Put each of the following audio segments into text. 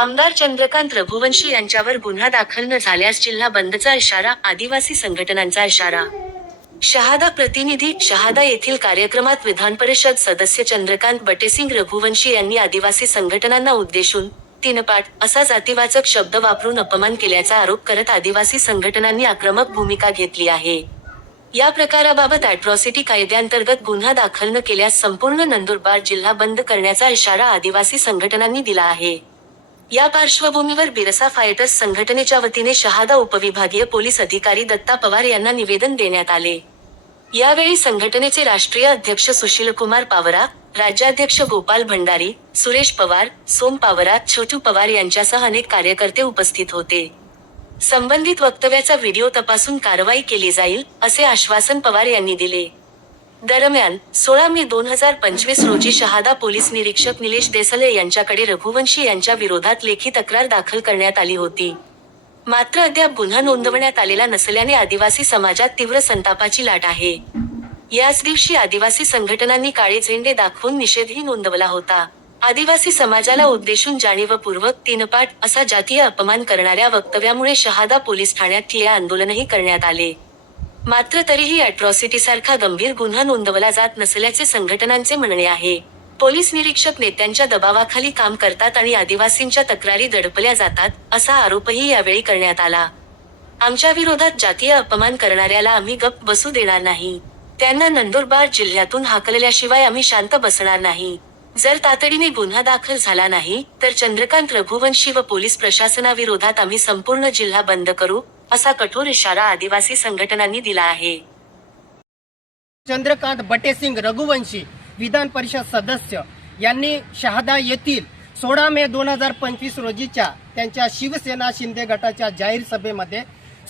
आमदार चंद्रकांत रघुवंशी यांच्यावर गुन्हा दाखल न झाल्यास जिल्हा बंदचा इशारा आदिवासी संघटनांचा इशारा. शहादा प्रतिनिधी शहादा येथील कार्यक्रमात विधान परिषद सदस्य चंद्रकांत बटेसिंग रघुवंशी यांनी आदिवासी संघटनांना उद्देशून तीनपाठ असा जातीवाचक शब्द वापरून अपमान केल्याचा आरोप करत आदिवासी संघटनांनी आक्रमक भूमिका घेतली आहे. या प्रकाराबाबत अॅट्रॉसिटी कायद्याअंतर्गत गुन्हा दाखल न केल्यास संपूर्ण नंदुरबार जिल्हा बंद करण्याचा इशारा आदिवासी संघटनांनी दिला आहे. या पार्श्वभूमीवर बिरसा फायटर्स संघटनेच्या वतीने शहादा उपविभागीय पोलीस अधिकारी दत्ता पवार यांना निवेदन देण्यात आले. यावेळी संघटनेचे राष्ट्रीय अध्यक्ष सुशीलकुमार पावरा राज्याध्यक्ष गोपाल भंडारी सुरेश पवार सोम पावरा छोटू पवार यांच्यासह अनेक कार्यकर्ते उपस्थित होते. संबंधित वक्तव्याचा व्हिडिओ तपासून कारवाई केली जाईल असे आश्वासन पवार यांनी दिले. दरम्यान सोळा मे दोन हजार पंचवीस रोजी शहादा पोलीस निरीक्षक निलेश देसले यांच्याकडे रघुवंशी यांच्या विरोधात लेखी तक्रार दाखल करण्यात आली होती. मात्र अद्याप गुन्हा नोंदवण्यात आलेला नसल्याने आदिवासी समाजात तीव्र संतापाची लाट आहे. याच दिवशी आदिवासी संघटनांनी काळे झेंडे दाखवून निषेधही नोंदवला होता. आदिवासी समाजाला उद्देशून जाणीवपूर्वक तीनपाठ असा जातीय अपमान करणाऱ्या वक्तव्यामुळे शहादा पोलीस ठाण्यात ठिय्या आंदोलनही करण्यात आले. मात्र तरीही अॅट्रॉसिटी सारखा गंभीर गुन्हा नोंदवला जात नसल्याचे संघटनांचे म्हणणे आहे. पोलीस निरीक्षक नेत्यांच्या दबावाखाली काम करतात आणि आदिवासींच्या तक्रारी दडपल्या जातात असा आरोपही यावेळी करण्यात आला. आमच्या विरोधात जातीय अपमान करणाऱ्याला आम्ही गप बसू देणार नाही. त्यांना नंदुरबार जिल्ह्यातून हाकलल्याशिवाय आम्ही शांत बसणार नाही. जर तातडीने गुन्हा दाखल झाला नाही तर चंद्रकांत रघुवंशी व पोलीस प्रशासनाविरोधात आम्ही संपूर्ण जिल्हा बंद करू असा कठोर इशारा आदिवासी संघटनांनी दिला आहे. चंद्रकांत बटेसिंग रघुवंशी विधान परिषद सदस्य यांनी शहादा येथील सोळा मे दोन हजार पंचवीस रोजीच्या त्यांच्या शिवसेना शिंदे गटाच्या जाहीर सभेमध्ये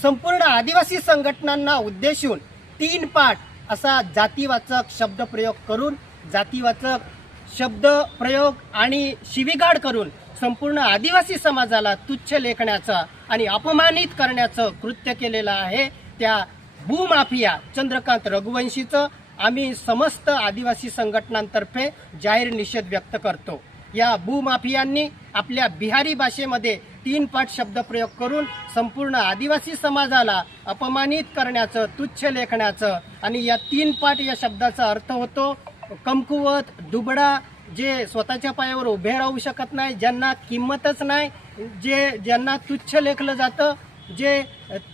संपूर्ण आदिवासी संघटनांना उद्देशून तीन पाठ असा जातीवाचक शब्दप्रयोग करून जातीवाचक शब्द प्रयोग आणि शिवीगाड करून संपूर्ण आदिवासी समाजाला तुच्छ लेखण्याचा आणि अपमानित करण्याचं कृत्य केलेलं आहे त्या भूमाफिया चंद्रकांत रघुवंशीचं. आम्ही समस्त आदिवासी संघटनांतर्फे जाहीर निषेध व्यक्त करतो. या भूमाफियांनी आपल्या बिहारी भाषेमध्ये तीन पाठ शब्दप्रयोग करून संपूर्ण आदिवासी समाजाला अपमानित करण्याचं तुच्छ लेखण्याचं आणि या तीन पाठ या शब्दाचा अर्थ होतो कमकुवत दुबडा जे स्वतःच्या पायावर उभे राहू शकत नाही ज्यांना किंमतच नाही जे ज्यांना तुच्छ लेखलं जातं जे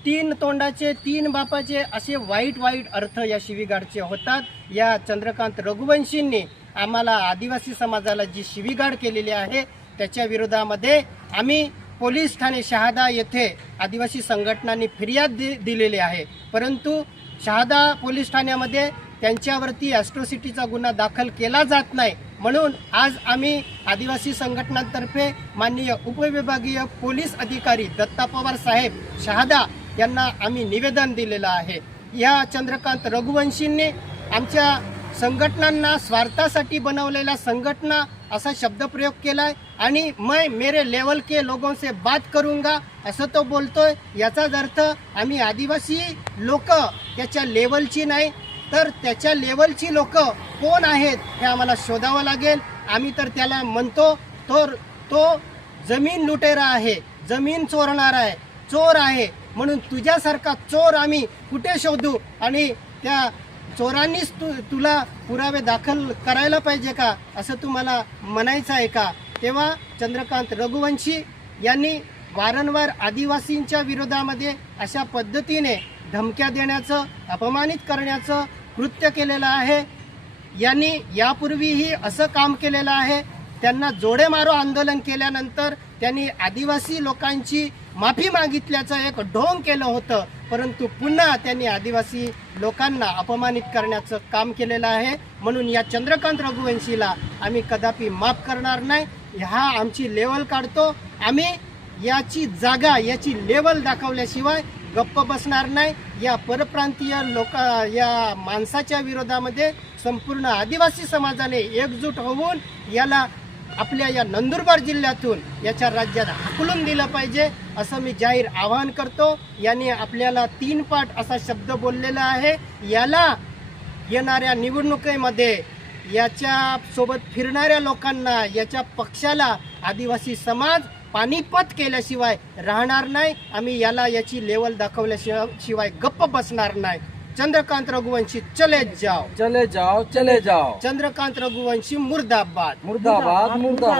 तीन तोंडाचे तीन बापाचे असे वाईट वाईट अर्थ या शिवीगाडचे होतात. या चंद्रकांत रघुवंशींनी आम्हाला आदिवासी समाजाला जी शिवीगाड केलेली आहे त्याच्या विरोधामध्ये आम्ही पोलीस ठाणे शहादा येथे आदिवासी संघटनांनी फिर्याद दि दिलेली आहे. परंतु शहादा पोलीस ठाण्यामध्ये त्यांच्यावरती ॲस्ट्रोसिटीचा गुन्हा दाखल केला जात नाही. म्हणून आज आम्ही आदिवासी संघटनांतर्फे माननीय उपविभागीय पोलीस अधिकारी दत्ता पवार साहेब शहादा यांना आम्ही निवेदन दिलेलं आहे. या चंद्रकांत रघुवंशींनी आमच्या संघटनांना स्वार्थासाठी बनवलेल्या संघटना असा शब्दप्रयोग केलाय आणि मैं मेरे लेवल के लोगों से बात करूंगा असं तो बोलतोय. याचाच अर्थ आम्ही आदिवासी लोक त्याच्या लेवलची नाही तर त्याच्या लेवलची लोक कोण आहेत हे आम्हाला शोधावं लागेल. आम्ही तर त्याला म्हणतो तो तो जमीन लुटेरा आहे जमीन चोरणार आहे चोर आहे. म्हणून तुझ्यासारखा चोर आम्ही कुठे शोधू? आणि त्या चोरांनीच तु तुला पुरावे दाखल करायला पाहिजे का? असं तुम्हाला म्हणायचं आहे का? तेव्हा चंद्रकांत रघुवंशी यांनी वारंवार आदिवासींच्या विरोधामध्ये अशा पद्धतीने धमक्या देण्याचं अपमानित करण्याचं कृत्य केलेलं आहे. यांनी यापूर्वीही असं काम केलेलं आहे. त्यांना जोडे मारो आंदोलन केल्यानंतर त्यांनी आदिवासी लोकांची माफी मागितल्याचं एक ढोंग केलं होतं. परंतु पुन्हा त्यांनी आदिवासी लोकांना अपमानित करण्याचं काम केलेलं आहे. म्हणून या चंद्रकांत रघुवंशीला आम्ही कदापि माफ करणार नाही. हा आमची लेवल काढतो. आम्ही याची जागा याची लेवल दाखवल्याशिवाय गप्प बसणार नाही. या परप्रांतीय लोक या माणसाच्या विरोधामध्ये संपूर्ण आदिवासी समाजाने एकजूट होऊन याला आपल्या या नंदुरबार जिल्ह्यातून याच्या राज्यात हाकलून दिलं पाहिजे असं मी जाहीर आवाहन करतो. याने आपल्याला तीन पाठ असा शब्द बोललेला आहे. याला येणाऱ्या निवडणुकीमध्ये याच्या सोबत फिरणाऱ्या लोकांना याच्या पक्षाला आदिवासी समाज पानिपत केल्याशिवाय राहणार नाही. आम्ही याला याची लेवल दाखवल्याशिवाय शिवाय गप्प बसणार नाही. चंद्रकांत रघुवंशी चले जाओ. चले जाओ चले जाओ. चंद्रकांत रघुवंशी मुर्दाबाद. मुर्दाबाद मुर्दाबाद.